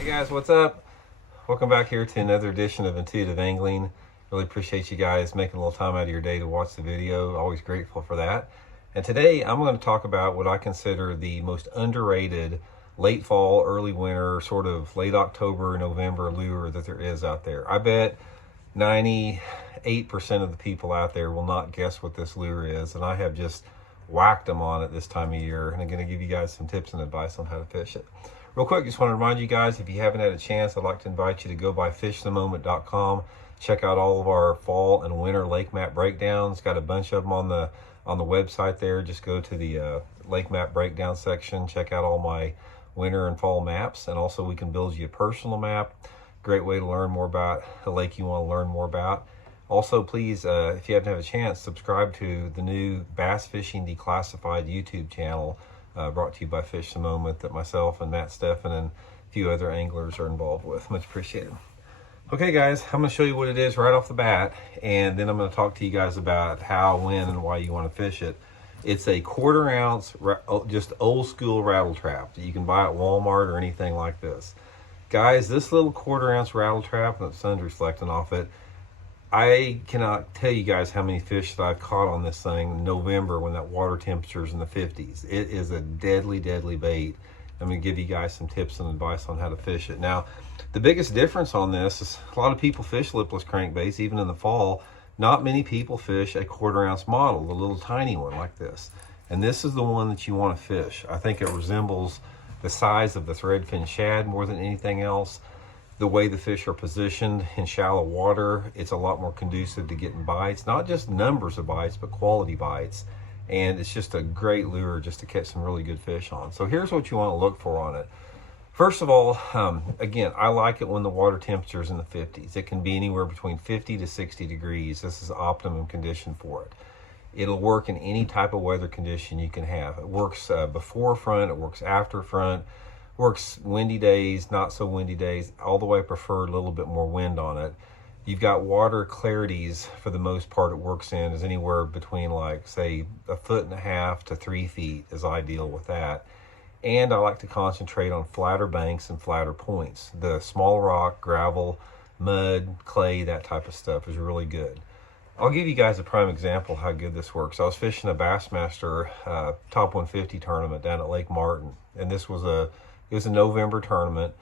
Hey guys, what's up? Welcome back here to another edition of Intuitive Angling. Really appreciate you guys making a little time out of your day to watch the video. Always grateful for that. And today I'm going to talk about what I consider the most underrated late fall, early winter, sort of late October, November lure that there is out there. I bet 98% of the people out there will not guess what this lure is, and I have just whacked them on it this time of year, and I'm going to give you guys some tips and advice on how to fish it. Real quick, just want to remind you guys, if you haven't had a chance, I'd like to invite you to go by fishthemoment.com. Check out all of our fall and winter lake map breakdowns. Got a bunch of them on the website there. Just go to the lake map breakdown section. Check out all my winter and fall maps, and also we can build you a personal map. Great way to learn more about a lake you want to learn more about. Also, please, if you haven't had a chance, subscribe to the new Bass Fishing Declassified YouTube channel. Brought to you by Fish the Moment, that myself and Matt Steffen and a few other anglers are involved with. Much appreciated. Okay guys, I'm going to show you what it is right off the bat, and then I'm going to talk to you guys about how, when, and why you want to fish it. It's a 1/4 ounce, just old school rattle trap that you can buy at Walmart or anything like this. Guys, this little 1/4 ounce rattle trap, and the sun's reflecting off it, I cannot tell you guys how many fish that I've caught on this thing in November when that water temperature is in the 50s. It is a deadly, deadly bait. I'm going to give you guys some tips and advice on how to fish it. Now, the biggest difference on this is a lot of people fish lipless crankbaits, even in the fall. Not many people fish a 1/4 ounce model, the little tiny one like this. And this is the one that you want to fish. I think it resembles the size of the threadfin shad more than anything else. The way the fish are positioned in shallow water, it's a lot more conducive to getting bites, not just numbers of bites, but quality bites. And it's just a great lure just to catch some really good fish on. So here's what you want to look for on it. First of all, again, I like it when the water temperature is in the 50s. It can be anywhere between 50 to 60 degrees. This is optimum condition for it. It'll work in any type of weather condition you can have. It works before front, it works after front. Works windy days, not so windy days. All the way I prefer a little bit more wind on it. You've got water clarities, for the most part it works in, is anywhere between, like, say, 1.5 to 3 feet is ideal with that. And I like to concentrate on flatter banks and flatter points. The small rock, gravel, mud, clay, that type of stuff is really good. I'll give you guys a prime example how good this works. I was fishing a Bassmaster Top 150 tournament down at Lake Martin, and this was a November tournament.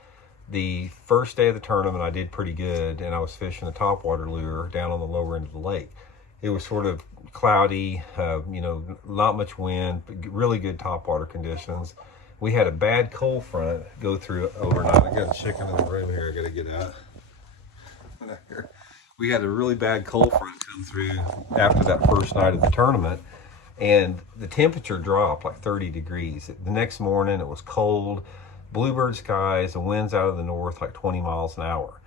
The first day of the tournament, I did pretty good, and I was fishing a topwater lure down on the lower end of the lake. It was sort of cloudy, not much wind, but really good topwater conditions. We had a bad cold front go through overnight. I got a chicken in the room here. I got to get out. We had a really bad cold front come through after that first night of the tournament, and the temperature dropped like 30 degrees. The next morning, it was cold. Bluebird skies, the wind's out of the north like 20 miles an hour.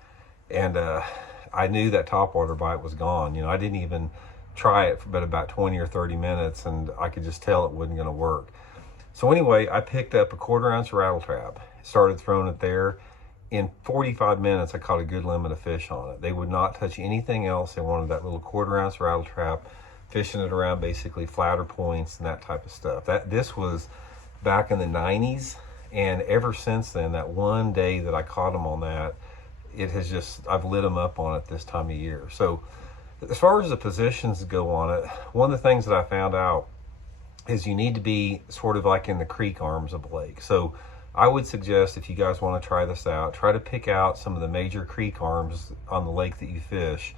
And I knew that topwater bite was gone. I didn't even try it for about 20 or 30 minutes, and I could just tell it wasn't going to work. So anyway, I picked up a 1/4 ounce rattle trap, started throwing it there. In 45 minutes, I caught a good limit of fish on it. They would not touch anything else. They wanted that little 1/4 ounce rattle trap, fishing it around basically flatter points and that type of stuff. This was back in the 90s. And ever since then, that one day that I caught them on that, I've lit them up on it this time of year. So as far as the positions go on it, one of the things that I found out is you need to be sort of like in the creek arms of the lake. So I would suggest, if you guys want to try this out, try to pick out some of the major creek arms on the lake that you fish.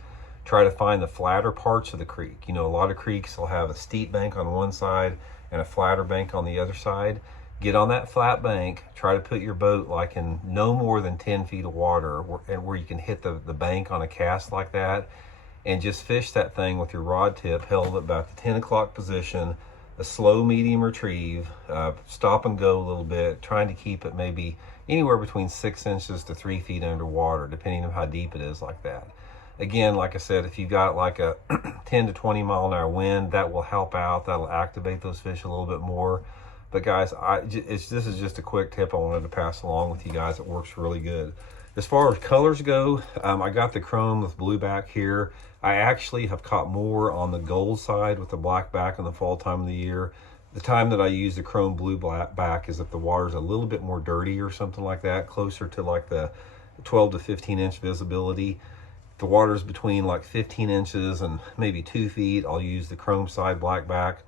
Try to find the flatter parts of the creek. A lot of creeks will have a steep bank on one side and a flatter bank on the other side. Get on that flat bank, try to put your boat like in no more than 10 feet of water where you can hit the bank on a cast like that, and just fish that thing with your rod tip held at about the 10 o'clock position, a slow medium retrieve, stop and go a little bit, trying to keep it maybe anywhere between 6 inches to 3 feet underwater, depending on how deep it is like that. Again, like I said, if you got like a 10 to 20 mile an hour wind, that will help out. That'll activate those fish a little bit more. But guys, this is just a quick tip I wanted to pass along with you guys. It works really good. As far as colors go, I got the chrome with blue back here. I actually have caught more on the gold side with the black back in the fall time of the year. The time that I use the chrome blue back is if the water's a little bit more dirty or something like that, closer to like the 12 to 15 inch visibility. The water's between like 15 inches and maybe 2 feet, I'll use the chrome side black back.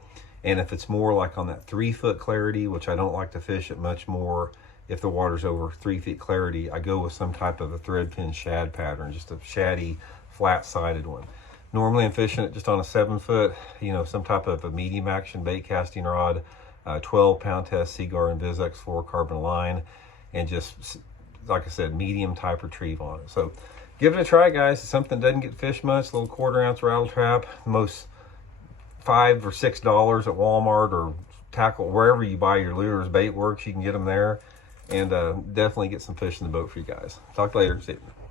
And if it's more like on that 3 foot clarity, which I don't like to fish it much more, if the water's over 3 feet clarity, I go with some type of a thread pin shad pattern, just a shaddy, flat-sided one. Normally I'm fishing it just on a 7 foot, you know, some type of a medium action bait casting rod, 12 pound test Seaguar and Vizex fluorocarbon line, and just, like I said, medium type retrieve on it. So give it a try, guys. It's something that doesn't get fished much, little 1/4 ounce rattle trap, most $5 or $6 at Walmart or tackle, wherever you buy your lures, Bait Works, you can get them there, and definitely get some fish in the boat for you guys. Talk later. See you.